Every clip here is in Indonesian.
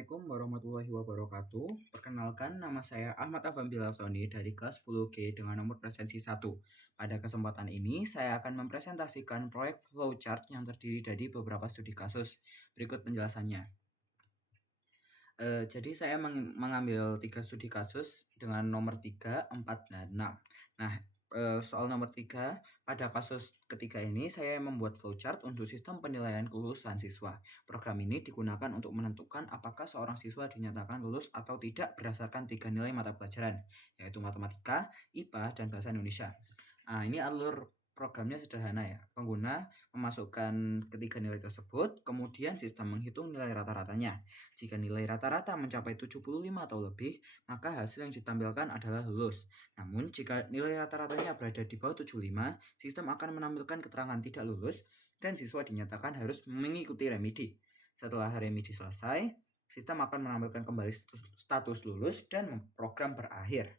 Assalamualaikum warahmatullahi wabarakatuh. Perkenalkan, nama saya Ahmad Afam Bilafsoni dari kelas 10G dengan nomor presensi 1. Pada kesempatan ini, saya akan mempresentasikan proyek flowchart yang terdiri dari beberapa studi kasus. Berikut penjelasannya. Jadi saya mengambil 3 studi kasus dengan nomor 3, 4, dan 6. Nah, soal nomor 3, pada kasus ketiga ini saya membuat flowchart untuk sistem penilaian kelulusan siswa. Program ini digunakan untuk menentukan apakah seorang siswa dinyatakan lulus atau tidak berdasarkan 3 nilai mata pelajaran, yaitu matematika, IPA, dan bahasa Indonesia. Nah, ini alur programnya sederhana ya. Pengguna memasukkan ketiga nilai tersebut, kemudian sistem menghitung nilai rata-ratanya. Jika nilai rata-rata mencapai 75 atau lebih, maka hasil yang ditampilkan adalah lulus. Namun, jika nilai rata-ratanya berada di bawah 75, sistem akan menampilkan keterangan tidak lulus dan siswa dinyatakan harus mengikuti remedi. Setelah remedi selesai, sistem akan menampilkan kembali status lulus dan program berakhir.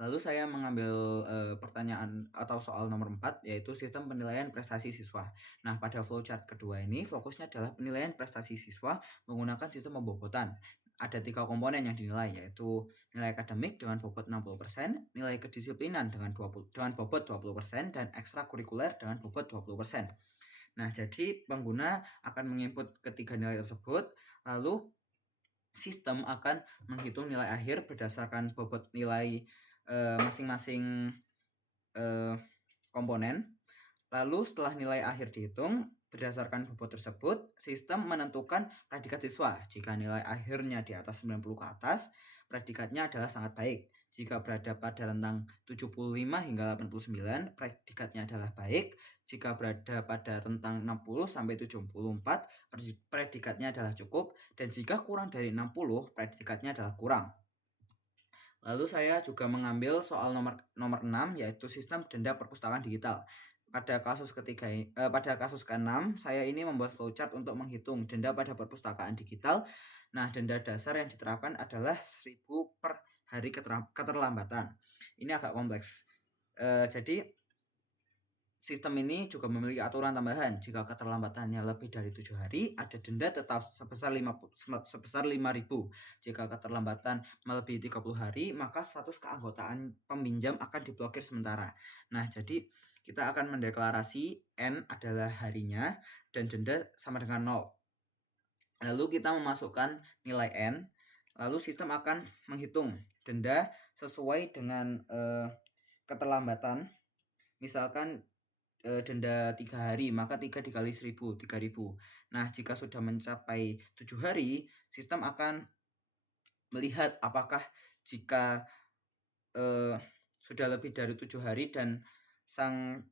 Lalu saya mengambil pertanyaan atau soal nomor 4, yaitu sistem penilaian prestasi siswa. Nah, pada flowchart kedua ini fokusnya adalah penilaian prestasi siswa menggunakan sistem pembobotan. Ada 3 komponen yang dinilai, yaitu nilai akademik dengan bobot 60%, nilai kedisiplinan dengan bobot 20%, dan ekstrakurikuler dengan bobot 20%. Nah, jadi pengguna akan menginput ketiga nilai tersebut, lalu sistem akan menghitung nilai akhir berdasarkan bobot nilai masing-masing komponen. Lalu setelah nilai akhir dihitung, berdasarkan bobot tersebut, sistem menentukan predikat siswa. Jika nilai akhirnya di atas 90 ke atas, predikatnya adalah sangat baik. Jika berada pada rentang 75 hingga 89, predikatnya adalah baik. Jika berada pada rentang 60 sampai 74, predikatnya adalah cukup. Dan jika kurang dari 60, predikatnya adalah kurang. Lalu saya juga mengambil soal nomor 6, yaitu sistem denda perpustakaan digital. Pada kasus ke-6, saya ini membuat flowchart untuk menghitung denda pada perpustakaan digital. Nah, denda dasar yang diterapkan adalah 1.000 per hari keterlambatan. Ini agak kompleks. Jadi sistem ini juga memiliki aturan tambahan. Jika keterlambatannya lebih dari 7 hari, ada denda tetap sebesar 5.000. Jika keterlambatan melebihi 30 hari, maka status keanggotaan peminjam akan diblokir sementara. Nah, jadi kita akan mendeklarasi N adalah harinya dan denda sama dengan 0. Lalu kita memasukkan nilai N, lalu sistem akan menghitung denda sesuai dengan keterlambatan. Misalkan denda 3 hari, maka 3 dikali 1.000, 3.000. Nah, jika sudah mencapai 7 hari, sistem akan melihat apakah jika sudah lebih dari 7 hari dan sang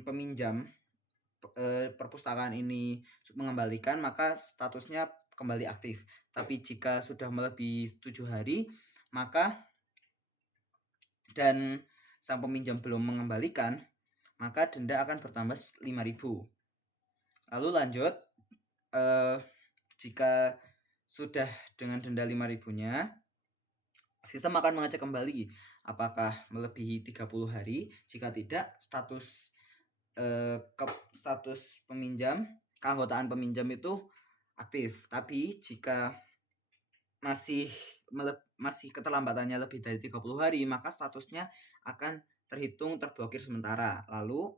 peminjam perpustakaan ini mengembalikan, maka statusnya kembali aktif. Tapi jika sudah melebihi 7 hari, maka dan sang peminjam belum mengembalikan, maka denda akan bertambah 5.000. Lalu lanjut, jika sudah dengan denda 5.000-nya, sistem akan mengecek kembali apakah melebihi 30 hari. Jika tidak, status peminjam, keanggotaan peminjam itu aktif. Tapi jika masih keterlambatannya lebih dari 30 hari, maka statusnya akan terblokir sementara. Lalu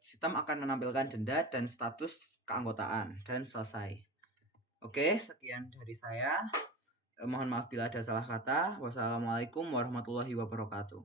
sistem akan menampilkan denda dan status keanggotaan dan selesai. Oke, sekian dari saya. Mohon maaf bila ada salah kata. Wassalamualaikum warahmatullahi wabarakatuh.